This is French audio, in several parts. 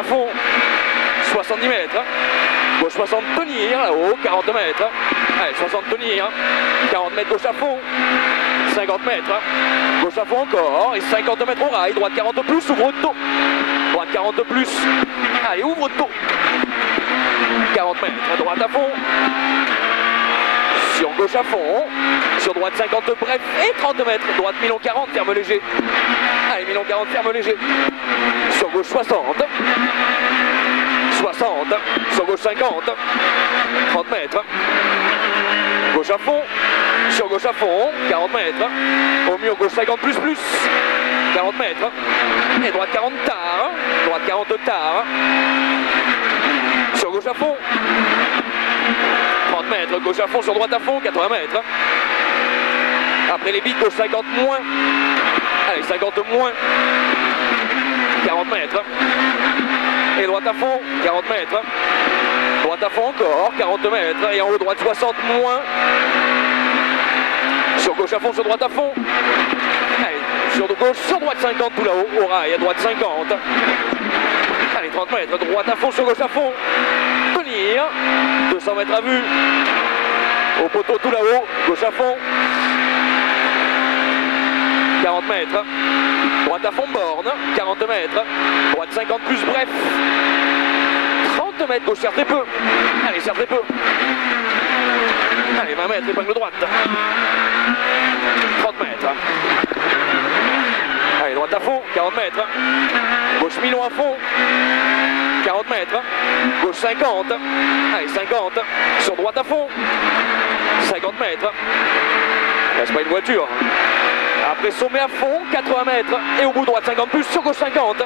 à fond, 70 mètres. Gauche 60, tenir, là-haut, 40 mètres. Allez, 60, tenir. 40 mètres, gauche à fond. 50 mètres. Gauche à fond encore. Et 50 mètres au rail. Droite 40 plus, ouvre de dos. Droite 40 plus. Allez, ouvre de dos. 40 mètres, droite à fond. Sur gauche à fond. Sur droite 50, bref. Et 30 mètres. Droite Milon 40, ferme léger. Allez, Milon 40, ferme léger. Sur gauche 60. 60, sur gauche 50, 30 mètres, gauche à fond, sur gauche à fond, 40 mètres, au mur gauche 50 plus, 40 mètres, et droite 40 tard, droite 40 tard, sur gauche à fond, 30 mètres, gauche à fond, sur droite à fond, 80 mètres, après les bites, gauche 50 moins, allez 50 moins, 40 mètres, et droite à fond, 40 mètres. Droite à fond encore, 40 mètres. Et en haut, droite 60 moins. Sur gauche à fond, sur droite à fond. Allez, sur gauche, sur droite 50 tout là-haut. Au rail, à droite 50. Allez, 30 mètres. Droite à fond, sur gauche à fond. Tenir. 200 mètres à vue. Au poteau tout là-haut. Gauche à fond. 40 mètres. Droite à fond, borne. 40 mètres. Droite 50 plus, bref. 30 mètres, gauche, serre très peu. Allez, serre très peu. Allez, 20 mètres, épingle droite. 30 mètres. Allez, droite à fond, 40 mètres. Gauche Milon à fond. 40 mètres. Gauche 50. Allez, 50. Sur droite à fond. 50 mètres. Là, c'est pas une voiture. Après sommet à fond, 80 mètres. Et au bout droite 50 plus, sur gauche 50.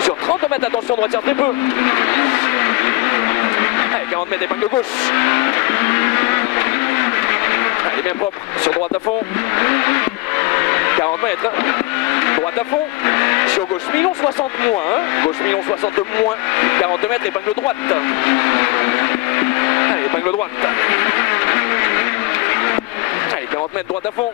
Sur 30 mètres, attention, droite tire très peu. Allez, 40 mètres, épingle gauche. Allez, bien propre. Sur droite à fond. 40 mètres. Droite à fond. Sur gauche Milon 60 moins. Gauche Milon 60 moins. 40 mètres, épingle droite. Allez, épingle droite. Allez, 40 mètres, droite à fond.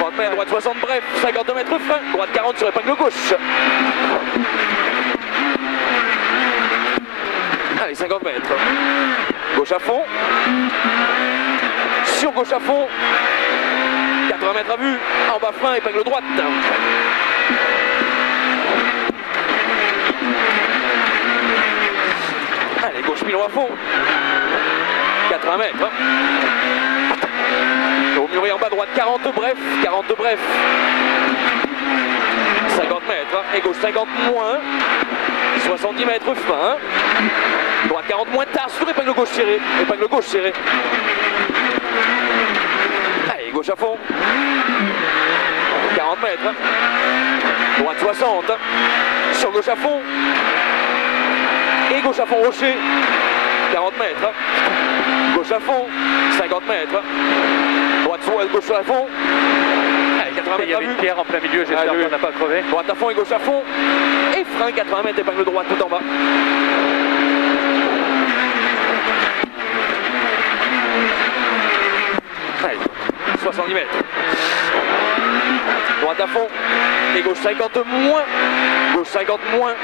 30 mètres, droite 60, bref, 50 mètres frein, droite 40 sur épingle gauche. Allez, 50 mètres. Gauche à fond. Sur gauche à fond. 80 mètres à vue. En bas frein, épingle droite. Allez, gauche Milon à fond. 80 mètres. Au mur et en bas, droite 40, bref. 40 bref. 50 mètres. Et gauche 50 moins. 70 mètres fin. Droite 40 moins tard sur épingle gauche serrée. Épingle gauche serrée. Allez, gauche à fond. 40 mètres. Droite 60. Sur gauche à fond. Et gauche à fond rocher. 40 mètres. Gauche à fond. 50 mètres. Droite gauche à fond. Allez, 80 mètres. Il y avait une pierre en plein milieu, j'espère qu'on n'a pas crevé. Droite à fond et gauche à fond. Et frein 80 mètres, épingle droite tout en bas. Allez, 70 mètres. Droite à fond. Et gauche 50 moins. Gauche 50 moins.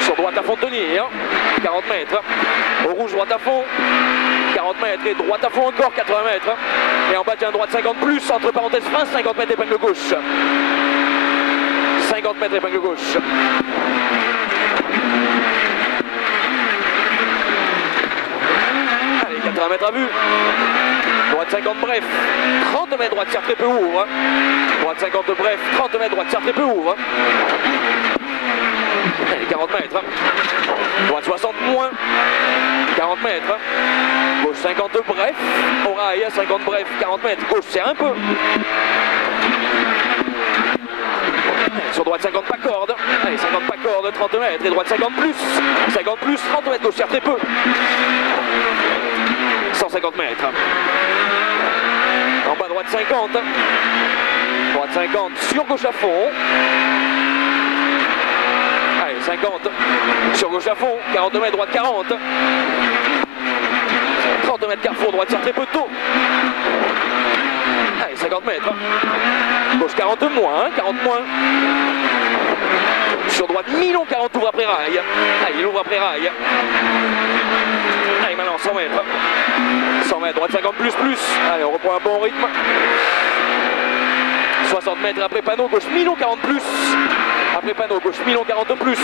Sur droite à fond tenir. 40 mètres. Au rouge, droite à fond. 40 mètres. Et droite à fond encore 80 mètres. Et en bas, tiens, droite 50 plus. Entre parenthèses, frein 50 mètres, épingle gauche. 50 mètres, épingle gauche. Allez, 80 mètres à vue. Droite 50 bref. 30 mètres, droite serre très peu ouvre. Droite 50 bref. 30 mètres, droite serre très peu ouvre. Allez, 40 mètres. Droite 60 moins. 40 mètres. Gauche 50 bref. Au rail, 50 bref. 40 mètres. Gauche serre un peu. Sur droite 50 pas corde. Allez, 50 pas corde, 30 mètres. Et droite 50 plus. 50 plus, 30 mètres. Gauche serre très peu. 150 mètres. En bas, droite 50. Droite 50 sur gauche à fond. Allez, 50 sur gauche à fond. 40 mètres, droite 40. 30 mètres carrefour, droite serre très peu tôt. Allez, 50 mètres. Gauche Gauche 40 moins, 40 moins. Sur droite, Milon 40 ouvre après rail. Allez, il ouvre après rail. Allez, maintenant 100 mètres. 100 mètres, droite 50 plus plus. Allez, on reprend un bon rythme. 60 mètres après panneau, gauche Milon 40 plus. Après panneau, gauche Milon 40 plus.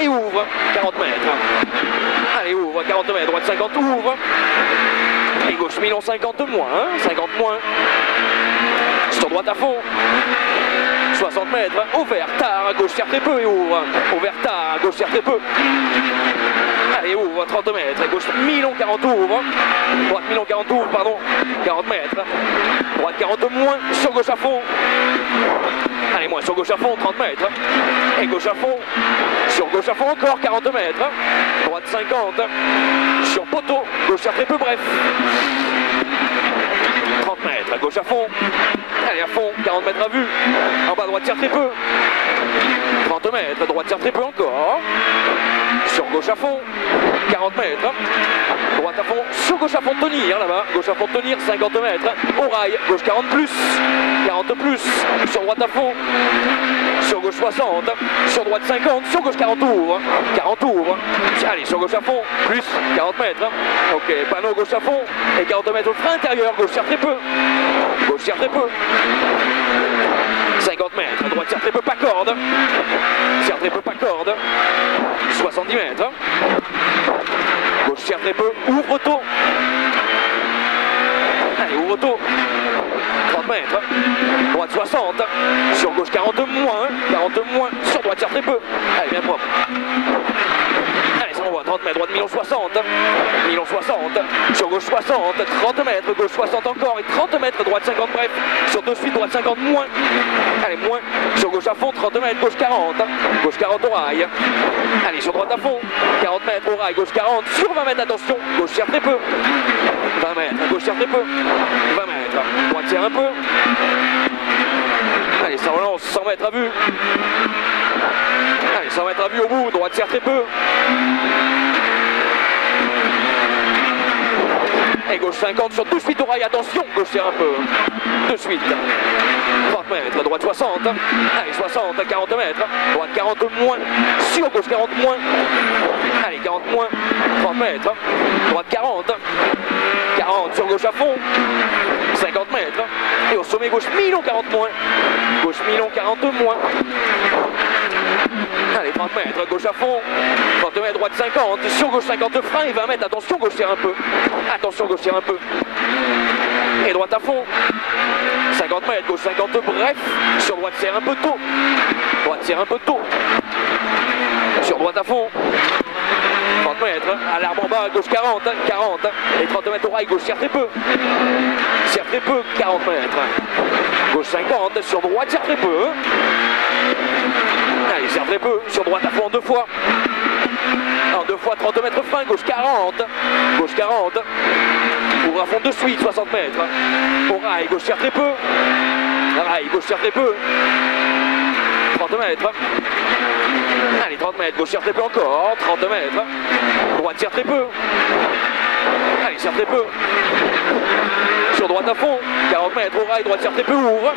Et ouvre 40 mètres. Allez, ouvre 40 mètres, droite 50 ouvre. Et gauche Milon 50 moins, 50 moins. Sur droite à fond. 60 mètres, ouvert, tard, gauche tire très peu et ouvre. Ouvert, tard, gauche tire très peu. Allez, ouvre, 30 mètres, gauche Milon 40 ouvre. Droite Milon 40 ouvre, pardon, 40 mètres. Droite 40 moins, sur gauche à fond. Allez, moins sur gauche à fond, 30 mètres. Et gauche à fond, sur gauche à fond encore, 40 mètres. Droite 50, sur poteau, gauche tire très peu, bref. 30 mètres, gauche à fond. Allez, à fond, 40 mètres à vue. En bas, droite tire très peu. 30 mètres, droite tire très peu encore. Sur gauche à fond, 40 mètres. Droite à fond, sur gauche à fond de tenir là-bas. Gauche à fond de tenir, 50 mètres. Au rail, gauche 40 plus. 40 plus. Sur droite à fond. Sur gauche 60. Sur droite 50. Sur gauche 40 ouvre. 40 ouvre. Allez, sur gauche à fond, plus 40 mètres. Ok, panneau gauche à fond. Et 40 mètres au frein intérieur. Gauche tire très peu. Gauche tire très peu. 50 mètres, droite tire très peu, pas corde. Tire très peu, pas corde. 70 mètres. Gauche tire très peu, ouvre tôt. Allez, ouvre tôt. 30 mètres. Droite 60. Sur gauche 40 moins. 40 moins. Sur droite tire très peu. Allez, bien propre. Allez, ça envoie. 30 mètres, droite Milon 60. Milon 60. Sur gauche 60. 30 mètres, gauche 60 encore. Et 30 mètres, droite 50, bref. Sur deux suites, droite 50 moins. Allez, moins. Sur gauche à fond, 30 mètres, gauche 40. Gauche 40 au rail. Allez, sur droite à fond. 40 mètres au rail, gauche 40. Sur 20 mètres, attention. Gauche tire très peu. 20 mètres, gauche tire très peu. 20 mètres. Droite tire un peu. Allez, ça relance, 100 mètres à vue. Allez, 100 mètres à vue au bout, droite tire très peu. Et gauche 50 sur deux suites au rail, attention, gauche tire un peu. De suite. 30 mètres, droite 60. Allez, 60, 40 mètres. Droite 40 moins. Sur gauche 40 moins. Allez, 40 moins. 30 mètres. Droite 40. 40 sur gauche à fond. 50 mètres. Et au sommet gauche Milon 40 moins. Gauche Milon 40 moins. Allez, 30 mètres, gauche à fond. 30 mètres, droite 50. Sur gauche 50 frein et 20 mètres. Attention, gauche tire un peu. Attention, gauche tire un peu. Et droite à fond. 50 mètres, gauche 50, bref. Sur droite tire un peu tôt. Droite tire un peu tôt. Sur droite à fond. 30 mètres, à l'arbre en bas, gauche 40, 40. Et 30 mètres au rail, gauche tire très peu. Tire très peu, 40 mètres. Gauche 50, sur droite tire très peu. Allez, tire très peu, sur droite à fond en deux fois. En deux fois, 30 mètres frein, gauche 40. Gauche 40. Ouvre à fond de suite, 60 mètres. Au rail, gauche tire très peu. Rail, gauche tire très peu. 30 mètres. Allez, 30 mètres, gauche tire très peu encore. 30 mètres. Droite tire très peu. Allez, tire très peu. Sur droite à fond. 40 mètres au rail, droite tire très peu, ouvre.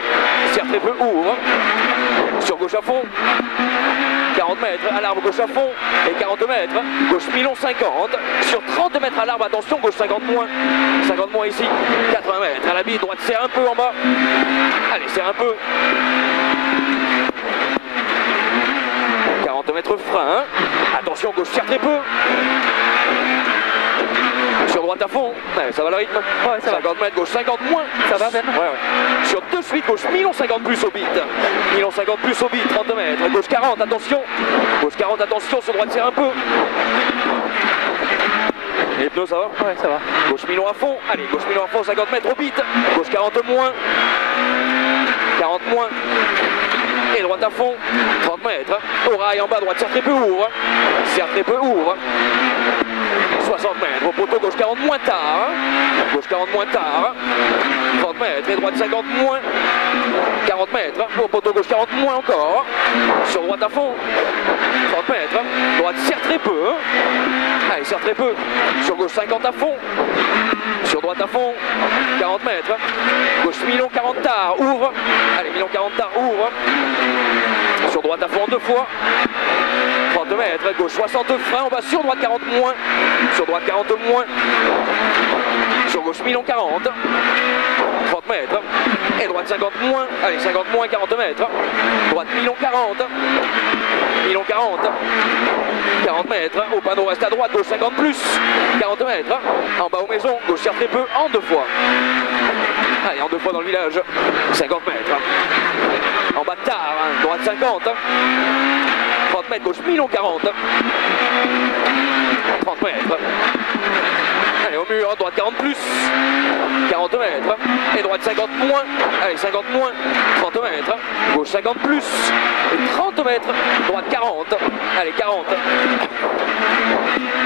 Tire très peu, ouvre. Sur gauche à fond. 40 mètres à l'arbre, gauche à fond. Et 40 mètres. Gauche Milon 50. Sur 30 mètres à l'arbre, attention, gauche 50 moins. 50 moins ici. 80 mètres à la bille, droite serre un peu en bas. Allez, serre un peu. 40 mètres frein. Attention, gauche tire très peu. Sur droite à fond, ouais, ça va le rythme. Ouais, ça 50 mètres, gauche 50 moins. Ça va même. Ouais. Sur deux suites, gauche Milon 50 plus au beat. Milon 50 plus au beat, 30 mètres. Gauche 40, attention. Gauche 40, attention, sur droite tire un peu. Les pneus, ça va? Ouais, ça va. Gauche Milon à fond. Allez, gauche Milon à fond, 50 mètres au beat. Gauche 40 moins. 40 moins. Et droite à fond, 30 mètres. Au rail en bas, droite serre très peu, ouvre. Serre très peu, ouvre. 60 mètres, au poteau, gauche 40 moins tard. Gauche 40 moins tard. 30 mètres. mètres et droite 50 moins. 40 mètres, au poteau gauche 40 moins encore. Sur droite à fond. 30 mètres, droite serre très peu. Allez, serre très peu. Sur gauche 50 à fond. Sur droite à fond. 40 mètres. Gauche Milon 40 tard, ouvre. Allez, Milon 40 tard, ouvre. Sur droite à fond deux fois. 30 mètres, gauche 60 frein, on va sur droite 40 moins. Sur droite 40 moins. Sur gauche Milon 40. 30 mètres. Et droite 50 moins. Allez, 50 moins, 40 mètres. Droite Milon 40. Milon 40. 40 mètres. Au panneau reste à droite, gauche 50 plus. 40 mètres. En bas aux maisons, gauche serre très peu, en deux fois. Allez, en deux fois dans le village. 50 mètres. En bas tard, hein, droite 50. 30 mètres, gauche Milon 40. 30 mètres. Allez, au mur, droite 40 plus. 40 mètres. Et droite 50 moins. Allez, 50 moins. 30 mètres. Gauche 50 plus. Et 30 mètres. Droite 40. Allez, 40.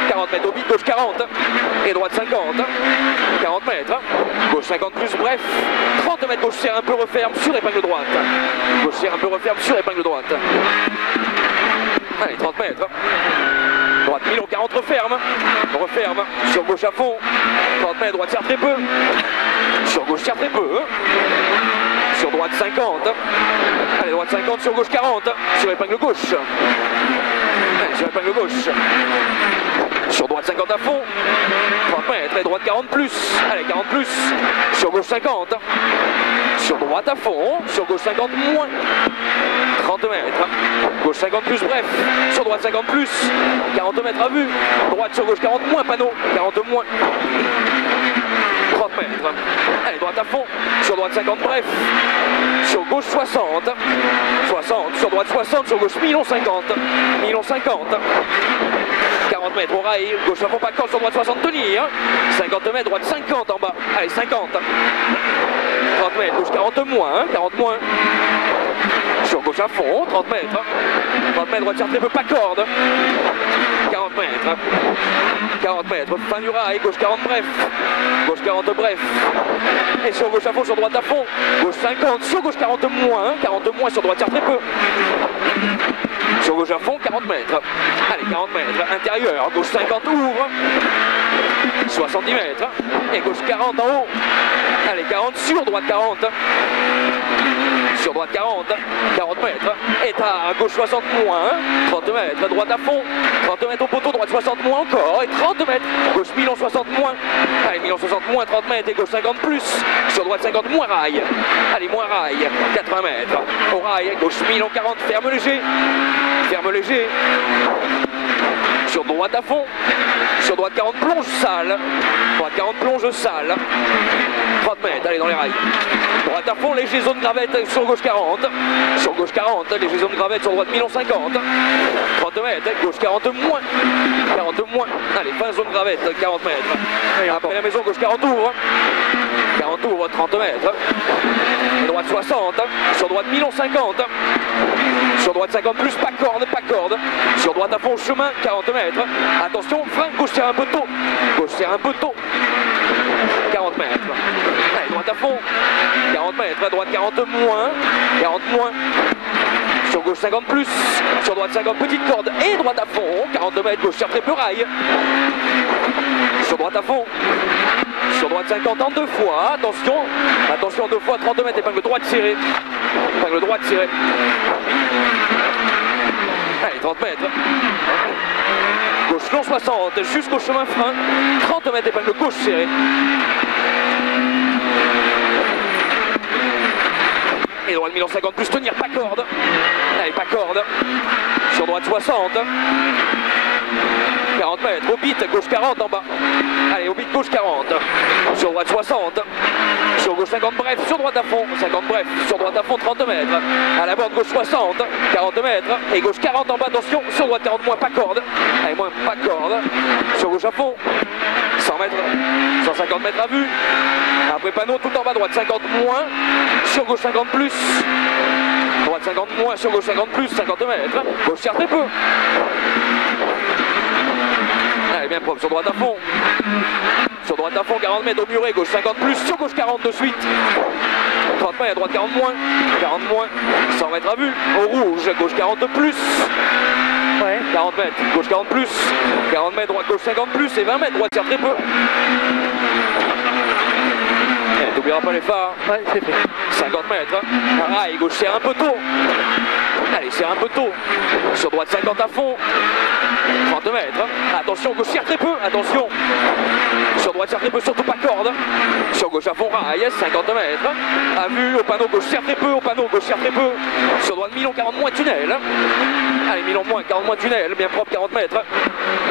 40 mètres au vide, gauche 40. Et droite 50. 40 mètres. Gauche 50 plus, bref. 30 mètres, gauche serre un peu, referme sur épingle droite. Gauche serre un peu, referme sur épingle droite. Allez, 30 mètres. Droite Milon 40, referme. Referme. Sur gauche à fond. 30 mètres, droite serre très peu. Sur gauche serre très peu. Sur droite 50. Allez, droite 50, sur gauche 40. Sur épingle gauche. Allez, sur épingle gauche. Sur droite 50 à fond. 30 mètres et droite 40 plus. Allez, 40 plus. Sur gauche 50. Sur droite à fond. Sur gauche 50 moins. 30 mètres. Gauche 50 plus, bref. Sur droite 50 plus. 40 mètres à vue. Droite sur gauche 40 moins, panneau. 40 moins. 30 mètres. Allez, droite à fond. Sur droite 50, bref. Sur gauche 60. 60. Sur droite 60. Sur gauche Milon 50. Milon 50. 40 mètres au rail. Gauche à fond, pas de corde. Sur droite 60, tenir. 50 mètres, droite 50 en bas. Allez, 50. 30 mètres, gauche 40 moins. 40 moins. Sur gauche à fond, 30 mètres. 30 mètres, droite très peu, pas corde. 40 mètres. 40 mètres, fin du rail, gauche 40 bref. Gauche 40 bref. Et sur gauche à fond, sur droite à fond. Gauche 50, sur gauche 40 moins. 40 moins, sur droite tire très peu. Sur gauche à fond, 40 mètres. Allez, 40 mètres. Intérieur, gauche 50 ouvre. 70 mètres. Et gauche 40 en haut. Allez, 40 sur droite 40. Sur droite 40, 40 mètres. Et à gauche 60 moins. 30 mètres. Droite à fond. 30 mètres au poteau. Droite 60 moins encore. Et 30 mètres. Gauche Milon 60 moins. Allez, Milon 60 moins, 30 mètres. Et gauche 50 plus. Sur droite 50 moins rail. Allez, moins rail. 80 mètres. Au rail. Gauche Milon 40. Ferme léger. Ferme léger. Sur droite à fond. Sur droite 40 plonge sale. Droite 40 plonge sale. 30 mètres, allez dans les rails. Droite à fond, léger zone gravette sur gauche 40. Sur gauche 40, léger zone gravette sur droite Milon 50. 30 mètres, gauche 40 moins. 40 moins. Allez, fin zone gravette, 40 mètres. Après la maison, gauche 40 ouvre. 40 ouvre, 30 mètres. Droite 60. Sur droite Milon 50. Sur droite 50 plus, pas corde, pas corde. Sur droite à fond, chemin, 40 mètres. Attention, frein, gauche serre un peu tôt. Gauche serre un peu tôt. 40 mètres. Allez, droite à fond. 40 mètres, droite 40 moins. 40 moins. Sur gauche 50 plus. Sur droite 50, petite corde. Et droite à fond. 40 mètres, gauche serre très peu rail. Sur droite à fond. Sur droite 50 en deux fois. Attention. Attention, deux fois, 30 mètres, épingle droite tirée. Épingle droite tirée. Allez, 30 mètres. Gauche long 60, jusqu'au chemin frein. 30 mètres, épingle gauche serrée. Et droite Milon 50 plus, tenir, pas corde. Allez, pas corde. Sur droite 60. 40 mètres, au bit, gauche 40 en bas. Allez, au bit, gauche 40. Sur droite 60. Sur gauche 50 bref, sur droite à fond. 50 bref, sur droite à fond 30 mètres. À la borde gauche 60, 40 mètres. Et gauche 40 en bas, attention. Sur droite 40 moins, pas corde. Allez, moins, pas corde. Sur gauche à fond. 100 mètres, 150 mètres à vue. Après panneau, tout en bas, droite 50 moins. Sur gauche 50 plus. Droite 50 moins, sur gauche 50 plus, 50 mètres. Gauche serre très peu. Allez, bien propre, sur droite à fond. Sur droite droite à fond, 40 mètres au muret, gauche 50 plus, sur gauche 40 de suite. 30 mètres, à droite 40 moins, 40 moins, 100 mètres à vue, au rouge, gauche 40 de plus. Ouais. 40 mètres, gauche 40 plus, 40 mètres, droite gauche 50 plus et 20 mètres, droite tire très peu. T'oublieras pas les phares. Ouais, c'est fait. 50 mètres, pareil, gauche serre un peu tôt. Allez, serre un peu tôt. Sur droite 50 à fond. 30 mètres. Attention, gauche serre très peu, attention. Sur droite serre très peu, surtout pas corde. Sur gauche à fond, rail, 50 mètres. À vue, au panneau, gauche serre très peu, au panneau, gauche serre très peu. Sur droite, Milon, 40 moins, tunnel. Allez, Milon moins, 40 moins, tunnel, bien propre, 40 mètres.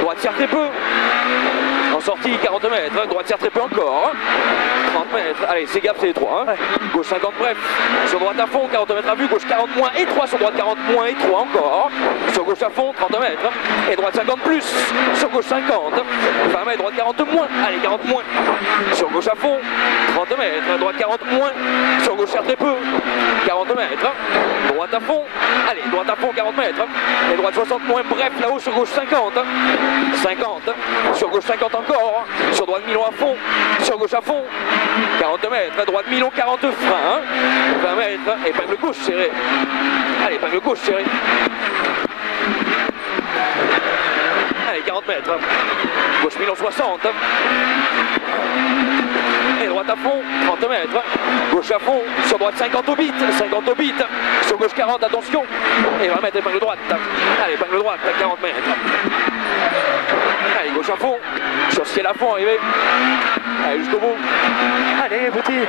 Droite serre très peu. En sortie, 40 mètres, droite serre très peu encore. 30 mètres, allez, c'est gaffe, c'est les 3. Hein. Gauche 50, bref. Sur droite à fond, 40 mètres à vue, gauche 40 moins et 3, sur droite 40 moins et 3 encore. Sur gauche à fond, 30 mètres. Et droite 50 plus, sur gauche 50. 20 mètres, droite 40 moins, allez, 40 moins. Sur gauche à fond, 30 mètres, droite 40 moins. Sur gauche serre très peu, 40 mètres. Droite à fond, allez, droite à fond, 40 mètres. Et droite 60 moins, bref, là-haut, sur gauche 50. 50, sur gauche 50 encore. Sur droite Milon à fond, sur gauche à fond. 40 mètres, droite Milon, 40 freins, 20 mètres, épingle gauche serrée. Allez, épingle gauche serrée. Allez, 40 mètres. Gauche Milon 60. Et droite à fond, 30 mètres. Gauche à fond, sur droite 50 au bit, 50 au bit. Sur gauche 40, attention. Et 20 mètres, épingle droite. Allez, épingle droite, 40 mètres. Allez, gauche à fond. Sur ciel à fond, arrivé. Allez, jusqu'au bout. Allez, petit.